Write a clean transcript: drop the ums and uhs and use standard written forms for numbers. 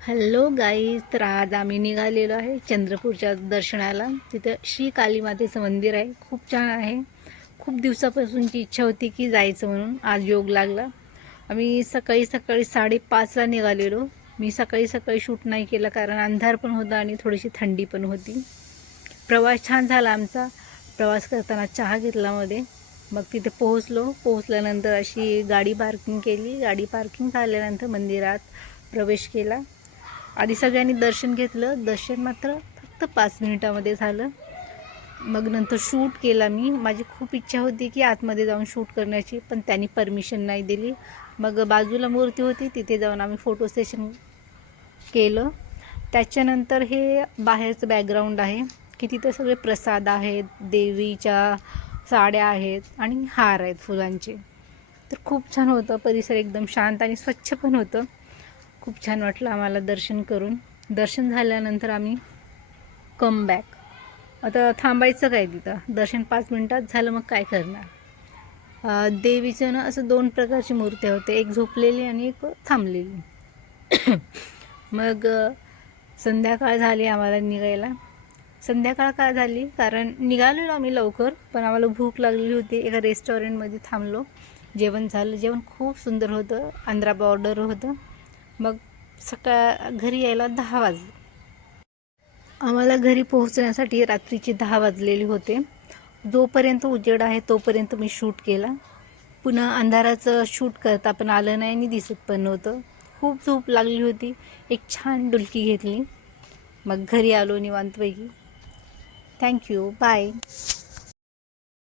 Hello guys, तर आज आम्ही निघालेलो आहे चंद्रपूरच्या दर्शनाला. तिथं श्री काली मातेचं मंदिर आहे, खूप छान आहे. खूप दिवसापासूनची इच्छा होती की जायचं म्हणून आज योग लागला. आम्ही सकाळी सकाळी 5:30ला निघालेलो. मी सकाळी सकाळी शूट नाही केलं कारण अंधार पण होता आणि थोडीशी थंडी पण होती. प्रवास छान झाला आमचा. प्रवास करताना चहा घेतला मध्ये. मग तिथे पोहोचल्यानंतर अशी गाडी पार्किंग केली. गाडी पार्किंग झाल्यानंतर मंदिरात प्रवेश केला. आधी सगळ्यांनी दर्शन घेतलं. दर्शन मात्र फक्त 5 मिनिटामध्ये झालं. मग नंतर शूट केला मी. माझी खूप इच्छा होती की आतमध्ये जाऊन शूट करण्याची, पण त्यांनी परमिशन नाही दिली. मग बाजूला मूर्ती होती, तिथे जाऊन आम्ही फोटो सेशन केलं. त्याच्यानंतर हे बाहेरचं बॅकग्राऊंड आहे की तिथे सगळे प्रसाद आहेत, देवीच्या साड्या आहेत आणि हार आहेत फुलांचे. तर खूप छान होतं. परिसर एकदम शांत आणि स्वच्छ पण होतं. खूप छान वाटलं आम्हाला दर्शन करून. दर्शन झाल्यानंतर आम्ही कम बॅक. आता थांबायचं काय तिथं? दर्शन 5 मिनिटात झालं, मग काय करणार? देवीचं ना असं 2 प्रकारची मूर्त्या होते, एक झोपलेली आणि एक थांबलेली. मग संध्याकाळ झाली आम्हाला निघायला. संध्याकाळ का झाली कारण निघालेलो आम्ही लवकर, पण आम्हाला भूक लागलेली होती. एका रेस्टॉरंटमध्ये थांबलो. जेवण झालं. जेवण खूप सुंदर होतं. आंध्रा बॉर्डर होतं. मग घरी यायला 10 वाजले. आम्हाला घरी पोहोचण्यासाठी रात्रीचे 10 वाजलेले होते. जोपर्यंत उजेड आहे तोपर्यंत मी शूट केला. पुन्हा अंधाराचं शूट करता पण आलं नाही आणि दिसत पण नव्हतं. खूप झोप लागली होती. एक छान डुलकी घेतली. मग घरी आलो निवांतपैकी. थँक्यू. बाय.